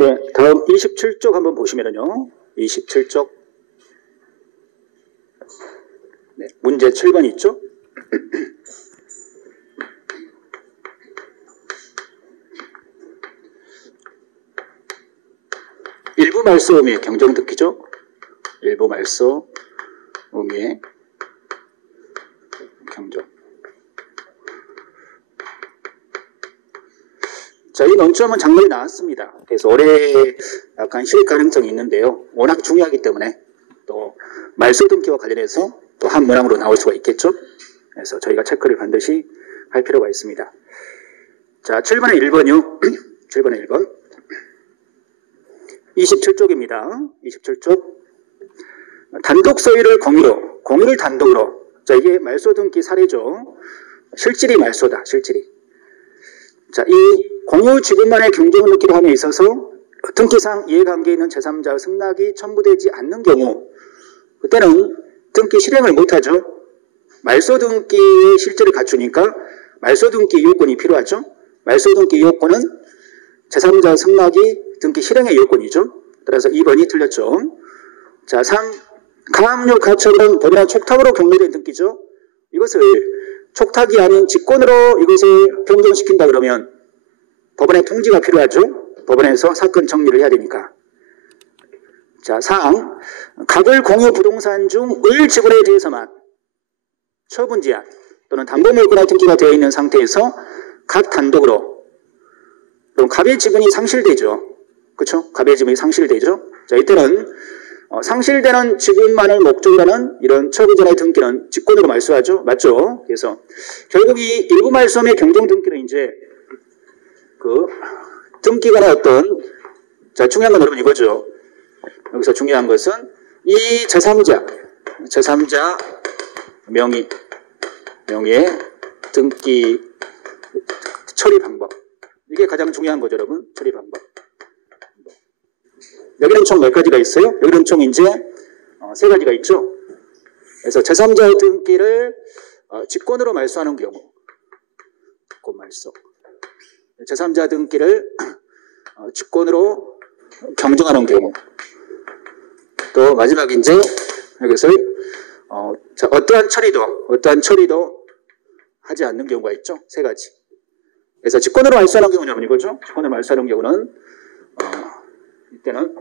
네, 다음 27쪽 한번 보시면요. 27쪽. 네, 문제 7번 있죠? 일부 말소 의미의 경정 듣기죠? 일부 말소 의미의 경정. 자, 이 논점은 작년에 나왔습니다. 그래서 올해 약간 실 가능성이 있는데요. 워낙 중요하기 때문에 또 말소 등기와 관련해서 또 한 문항으로 나올 수가 있겠죠. 그래서 저희가 체크를 반드시 할 필요가 있습니다. 자, 7번에 1번이요. 7번에 1번. 27쪽입니다. 27쪽. 단독 소유를 공유를 단독으로. 자, 이게 말소 등기 사례죠. 실질이 말소다, 실질이. 자, 이 공유 지분만의 경쟁을 넣기로 함에 있어서 등기상 이해관계에 있는 제3자의 승낙이 첨부되지 않는 경우, 그때는 등기 실행을 못하죠. 말소 등기의 실질을 갖추니까 말소 등기 요건이 필요하죠. 말소 등기 요건은 제3자 승낙이 등기 실행의 요건이죠. 따라서 2번이 틀렸죠. 자, 3. 가압류 가처분 법이나 촉탁으로 경로된 등기죠. 이것을 촉탁이 아닌 직권으로 이것을 변경시킨다 그러면 법원의 통지가 필요하죠. 법원에서 사건 정리를 해야 되니까. 자, 4. 각을 공유 부동산 중 을 지분에 대해서만 처분 제한 또는 담보물권화 등기가 되어 있는 상태에서 각 단독으로, 그럼 갑의 지분이 상실되죠. 그렇죠? 갑의 지분이 상실되죠. 자, 이때는 상실되는 지분만을 목적으로 하는 이런 처분전의 등기는 직권으로 말소하죠. 맞죠? 그래서 결국 이 일부 말소의 경정 등기는 이제 그 등기가 어떤, 자, 중요한 건 여러분 이거죠. 여기서 중요한 것은 이 제3자 명의의 등기 처리 방법. 이게 가장 중요한 거죠, 여러분. 처리 방법. 여기는 총 몇 가지가 있어요? 여기는 총 이제 3가지가 있죠. 그래서 제3자의 등기를 직권으로 말소하는 경우, 직권 말소. 제3자 등기를 직권으로 경정하는 경우. 또 마지막 이제 여기서 어떠한 처리도 하지 않는 경우가 있죠. 3가지. 그래서 직권으로 말소하는 경우는 이거죠. 직권으로 말소하는 경우는 이때는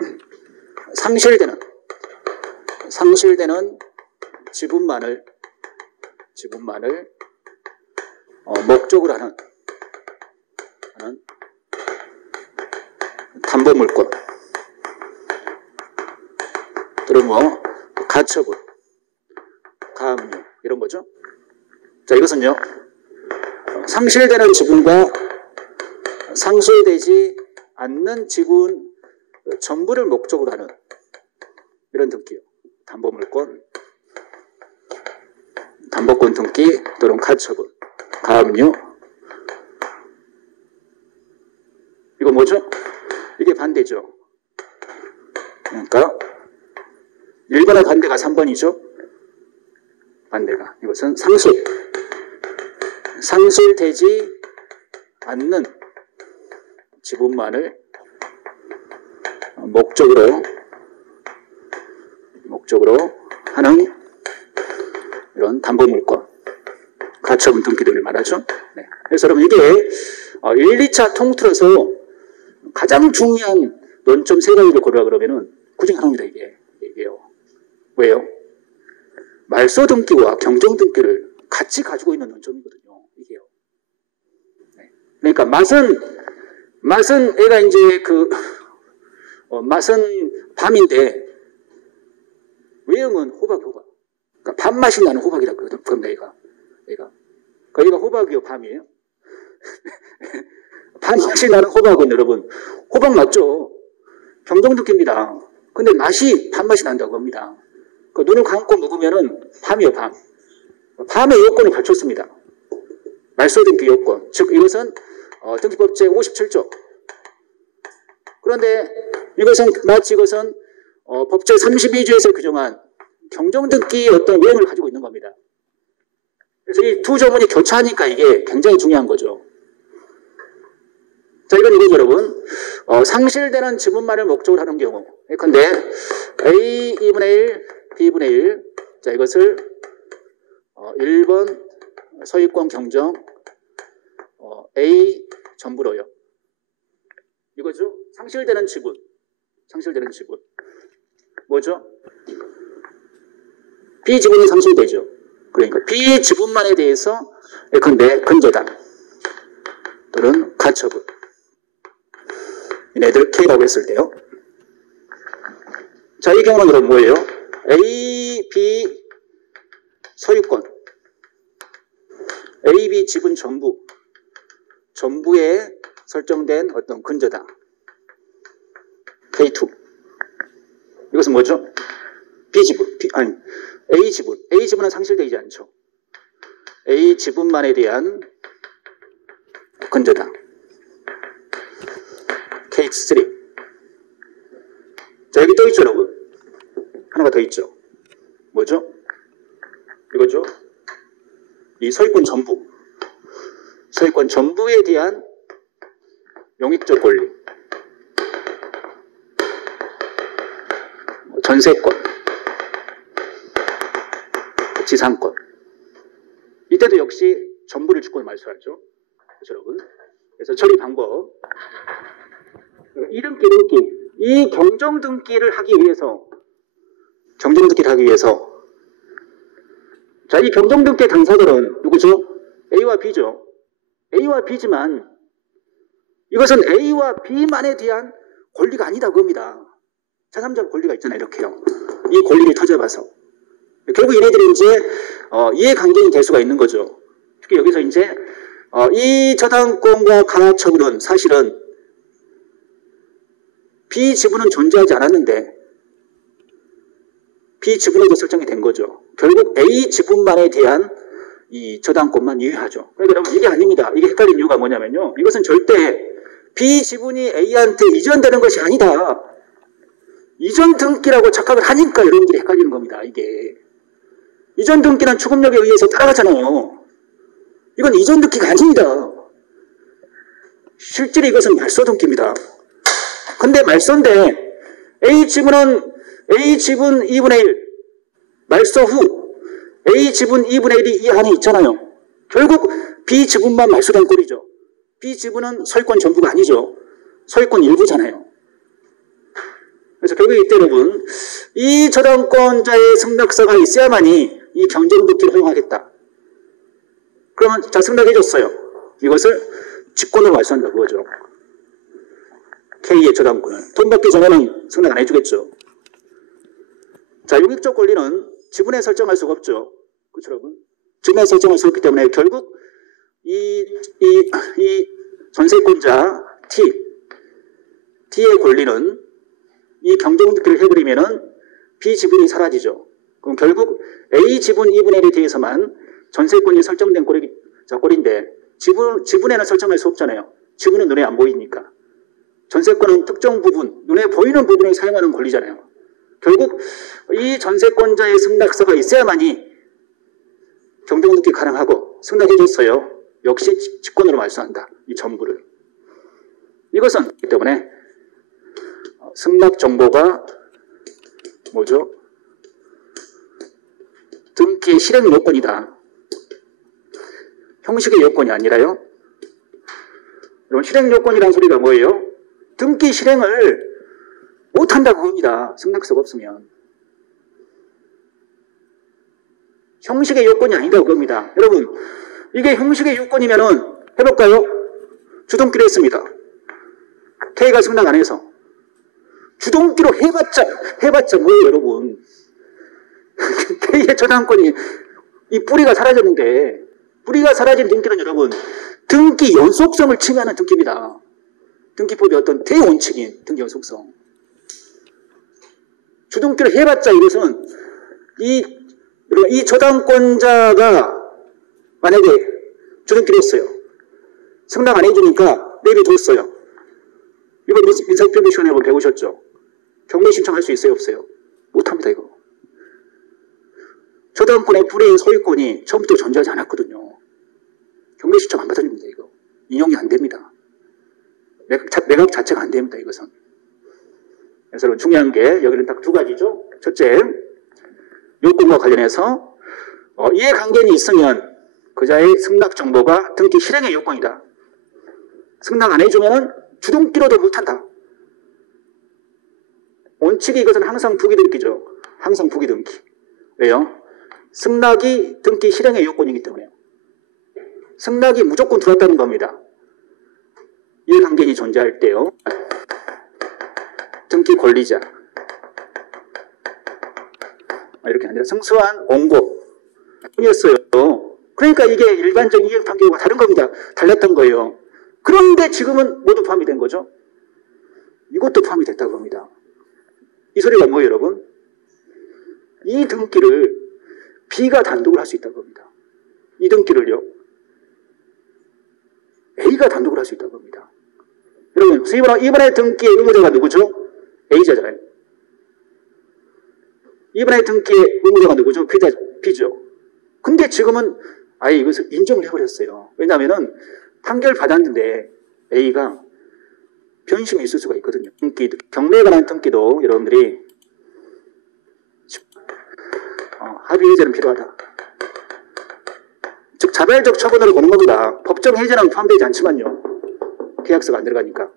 상실되는 지분만을 목적으로 하는 담보물권 또는 가처분, 가압류 이런 거죠. 자, 이것은요, 상실되는 지분과 상실되지 않는 지분 전부를 목적으로 하는 이런 등기요. 담보물권, 담보권 등기 또는 가처분, 가압류. 이거 뭐죠? 이게 반대죠. 그러니까 1번의 반대가 3번이죠. 반대가. 이것은 상실되지 않는 지분만을 목적으로 하는 이런 담보물권, 가처분 등기들을 말하죠. 네. 그래서 여러분 이게 1, 2차 통틀어서 가장 중요한 논점 3가지를 고르라 그러면은 그중 하나입니다. 이게요. 왜요? 말소 등기와 경정 등기를 같이 가지고 있는 논점이거든요. 이게요. 네. 그러니까 맛은 애가 이제 맛은 밤인데 외형은 호박. 그러니까 밤맛이 나는 호박이라고 그러거든. 그럼 얘가 호박이요, 밤이에요? 밤맛이 나는 호박은 여러분 호박 맞죠? 경정 등기입니다. 근데 맛이 밤맛이 난다고 합니다. 그 눈을 감고 먹으면은 밤이요, 밤. 밤의 요건을 갖췄습니다. 말소 등기 요건. 즉 이것은 등기법 제57조. 그런데 이것은 마치 법 제32조에서 규정한 경정 등기의 어떤 외형을 가지고 있는 겁니다. 그래서 이 두 조문이 교차하니까 이게 굉장히 중요한 거죠. 자, 이건 이거죠, 여러분. 상실되는 지분만을 목적으로 하는 경우. 근데 A 2분의 1, B분의 1. 자, 이것을 1번 소유권 경정 A 전부로요. 이거죠? 상실되는 지분. 상실되는 지분. 뭐죠? B 지분이 상실되죠. 그러니까 B 지분만에 대해서 예컨대 근저당 또는 가처분. 얘네들 K라고 했을 때요. 자, 이 경우는 그럼 뭐예요? A, B 소유권, A, B 지분 전부에 설정된 어떤 근저당 K2. 이것은 뭐죠? B 지분, A 지분. A 지분은 상실되지 않죠. A 지분만에 대한 근저당 K3. 자, 여기 또 있죠, 여러분. 하나가 더 있죠. 뭐죠? 이거죠. 이 소유권 전부. 소유권 전부에 대한 용익적 권리. 전세권. 지상권. 이때도 역시 전부를 주권을 말소하죠. 그렇죠, 여러분? 그래서 처리 방법. 이등기, 이 경정등기를 하기 위해서, 자, 이 경정등기 당사자들은 누구죠? A와 B죠. A와 B지만 이것은 A와 B만에 대한 권리가 아니다 그겁니다. 제3자 권리가 있잖아요. 이렇게요. 이 권리를 터잡아서 결국 얘네들이 이제 이해관계인 될 수가 있는 거죠. 특히 여기서 이제 이 저당권과 가처분은 사실은 B 지분은 존재하지 않았는데 B 지분에도 설정이 된 거죠. 결국 A 지분만에 대한 이 저당권만 유효하죠. 그러니까 여러분 이게 아닙니다. 이게 헷갈린 이유가 뭐냐면요. 이것은 절대 B 지분이 A한테 이전되는 것이 아니다. 이전 등기라고 착각을 하니까 여러분들이 헷갈리는 겁니다. 이게. 이전 등기는 추금력에 의해서 따라가잖아요. 이건 이전 등기가 아닙니다. 실제로 이것은 말소 등기입니다. 근데 말소인데 A 지분은 A 지분 2분의 1 말소 후 A 지분 2분의 1이 이 안에 있잖아요. 결국 B 지분만 말소된 꼴이죠. B 지분은 소유권 전부가 아니죠. 소유권 일부잖아요. 그래서 결국 이때 여러분 이 저당권자의 승낙서가 있어야만이 이 경정등기를 허용하겠다. 그러면 자 승낙해줬어요. 이것을 직권으로 말소한다 그거죠. K의 저당권을. 돈 받기 전에는 승낙 안 해주겠죠. 자, 용익적 권리는 지분에 설정할 수가 없죠. 그렇죠, 여러분? 지분에 설정할 수 없기 때문에 결국 이 전세권자 T의 권리는 이 경정등기를 해버리면은 B 지분이 사라지죠. 그럼 결국 A 지분 2분의 1에 대해서만 전세권이 설정된 꼴인데 지분에는 설정할 수 없잖아요. 지분은 눈에 안 보이니까. 전세권은 특정 부분, 눈에 보이는 부분을 사용하는 권리잖아요. 결국 이 전세권자의 승낙서가 있어야만이 경정등기 가능하고 승낙해줬어요. 역시 직권으로 말소한다. 이 전부를. 이것은 그렇기 때문에 승낙 정보가 뭐죠? 등기의 실행 요건이다. 형식의 요건이 아니라요. 여러분 실행 요건이라는 소리가 뭐예요? 등기 실행을 못한다고 합니다. 승낙서가 없으면. 형식의 요건이 아니라고 합니다. 여러분 이게 형식의 요건이면은 해볼까요? 주동기로 했습니다. K가 승낙 안 해서. 주동기로 해봤자 뭐예요 여러분. K의 저당권이 이 뿌리가 사라졌는데 뿌리가 사라진 등기는 여러분 등기 연속성을 침해하는 등기입니다. 등기법의 어떤 대원칙인 등기 연속성. 주등기를 해봤자 이것은 이 저당권자가 만약에 주등기를 했어요. 승낙 안 해주니까 내비뒀어요. 이거 민사법규 시간에 한번 배우셨죠? 경매 신청할 수 있어요 없어요? 못합니다 이거. 저당권의 불이인 소유권이 처음부터 존재하지 않았거든요. 경매 신청 안 받아줍니다 이거. 인용이 안 됩니다. 매각 자체가 안 됩니다, 이것은. 그래서 여러분 중요한 게 여기는 딱 두 가지죠. 첫째, 요건과 관련해서 이해관계는 있으면 그자의 승낙 정보가 등기 실행의 요건이다. 승낙 안 해주면 주등기로도 못한다. 원칙이 이것은 항상 부기등기죠. 항상 부기등기. 왜요? 승낙이 등기 실행의 요건이기 때문에요. 승낙이 무조건 들어왔다는 겁니다. 이해관계인이 존재할 때요. 등기 권리자. 이렇게 아니라 성수한 원고 뿐이었어요. 그러니까 이게 일반적인 이해관계와 다른 겁니다. 달랐던 거예요. 그런데 지금은 모두 포함이 된 거죠. 이것도 포함이 됐다고 합니다. 이 소리가 뭐예요, 여러분? 이 등기를 B가 단독을 할 수 있다고 합니다. 이 등기를요. A가 단독을 할 수 있다고 합니다. 여러분, 이번에 등기의 의무자가 누구죠? A자잖아요. 이번에 등기의 의무자가 누구죠? B죠. 근데 지금은 아예 이것을 인정을 해버렸어요. 왜냐하면은 판결 받았는데 A가 변심이 있을 수가 있거든요. 경매에 관한 등기도 여러분들이 합의 해제는 필요하다. 즉 자발적 처분으로 보는 겁니다. 법정 해제는 포함되지 않지만요. 계약서가 안 들어가니까.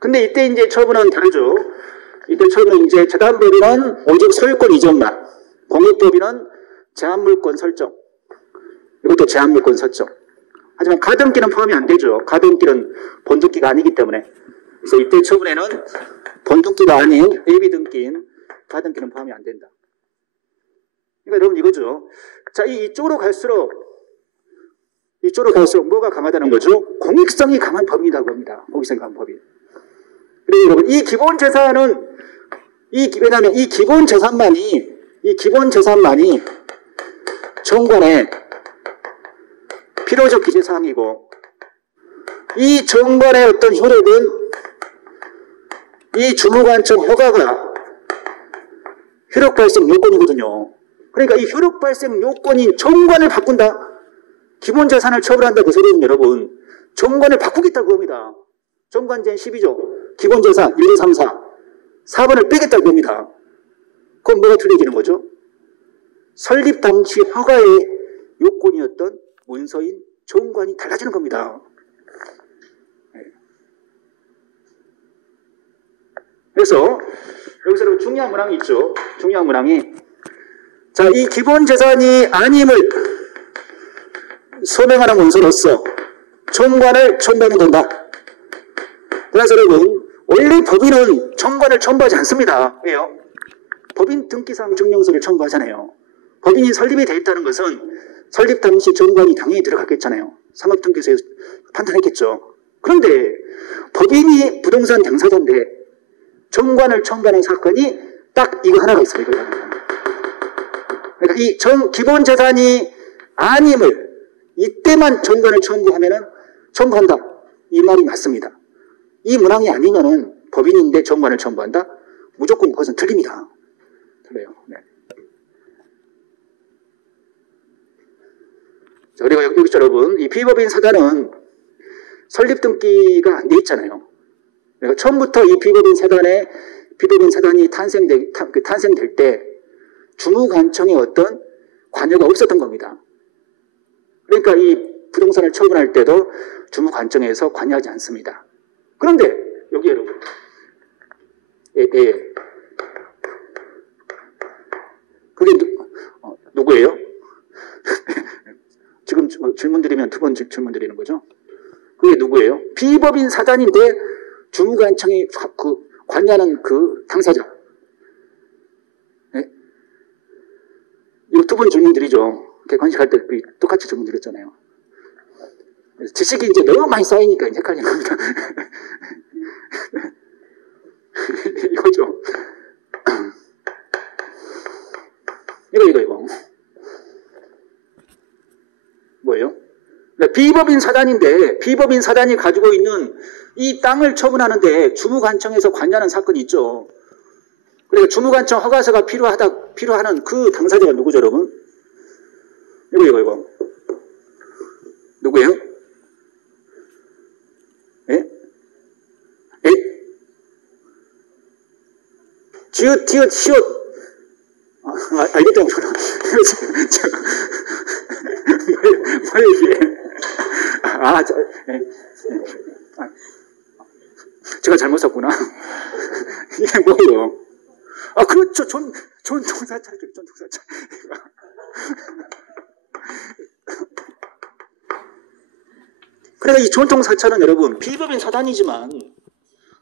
근데 이때 이제 처분은 다르죠. 이때 처분은 이제 재단법인은 오직 소유권 이전만, 공익법인은 제한물권 설정. 이것도 제한물권 설정. 하지만 가등기는 포함이 안 되죠. 가등기는 본등기가 아니기 때문에. 그래서 이때 처분에는 본등기가 아닌 AB 등기인 가등기는 포함이 안 된다. 그러니까 여러분 이거죠. 자, 이쪽으로 갈수록 뭐가 강하다는 거죠? 공익성이 강한 법이라고 합니다. 공익성이 강한 법이. 그리고 여러분 이 기본 재산은 왜냐하면 이 기본 재산만이 정관의 필요적 기재사항이고 이 정관의 어떤 효력은 이 주무관청 허가가 효력 발생 요건이거든요. 그러니까 이 효력 발생 요건인 정관을 바꾼다. 기본 재산을 처분한다 그 소리는 여러분 정관을 바꾸겠다고 합니다. 정관제한 12조 기본 재산 1, 2, 3, 4 4번을 빼겠다고 합니다. 그럼 뭐가 틀려지는 거죠? 설립 당시 허가의 요건이었던 문서인 정관이 달라지는 겁니다. 그래서 여기서 중요한 문항이 있죠. 중요한 문항이 자, 이 기본 재산이 아님을 소명하는 문서로서 정관을 첨부하면 된다. 그래서 여러분 원래 법인은 정관을 첨부하지 않습니다. 왜요? 법인 등기사항 증명서를 첨부하잖아요. 법인이 설립이 되어 있다는 것은 설립 당시 정관이 당연히 들어갔겠잖아요. 상업등기소에서 판단했겠죠. 그런데 법인이 부동산 당사자인데 정관을 첨부하는 사건이 딱 이거 하나가 있어요. 그러니까 이 기본 재산이 아님을 이때만 정관을 첨부한다. 이 말이 맞습니다. 이 문항이 아니면은 법인인데 정관을 첨부한다? 무조건 그것은 틀립니다. 틀려요. 네. 자, 그리고 여기 여러분, 이 비법인 사단은 설립 등기가 안 돼 있잖아요. 그러니까 처음부터 이 비법인 사단이 탄생될 때 주무관청의 어떤 관여가 없었던 겁니다. 그러니까 이 부동산을 처분할 때도 주무관청에서 관여하지 않습니다. 그런데 여기 여러분 그게 누구예요? 지금 질문 드리면 두 번 질문 드리는 거죠. 그게 누구예요? 비법인 사단인데 주무관청이 관여하는 그 당사자. 네? 이거 두 번 질문 드리죠. 객관식할 때 똑같이 질문 드렸잖아요. 지식이 이제 너무 많이 쌓이니까 헷갈리는 겁니다. 이거죠. 이거. 뭐예요? 비법인 사단인데, 비법인 사단이 가지고 있는 이 땅을 처분하는데 주무관청에서 관여하는 사건이 있죠. 그러니까 주무관청 허가서가 필요하는 그 당사자가 누구죠, 여러분? 이거. 누구예요? 지읒, 디귿, 시옷. 알겠다구나. 뭐 이게. 제가 잘못 썼구나. 이게 뭐예요? 그렇죠. 전통사찰이죠. 전통사찰. 그러니까 이 전통사찰은 여러분, 비법인 사단이지만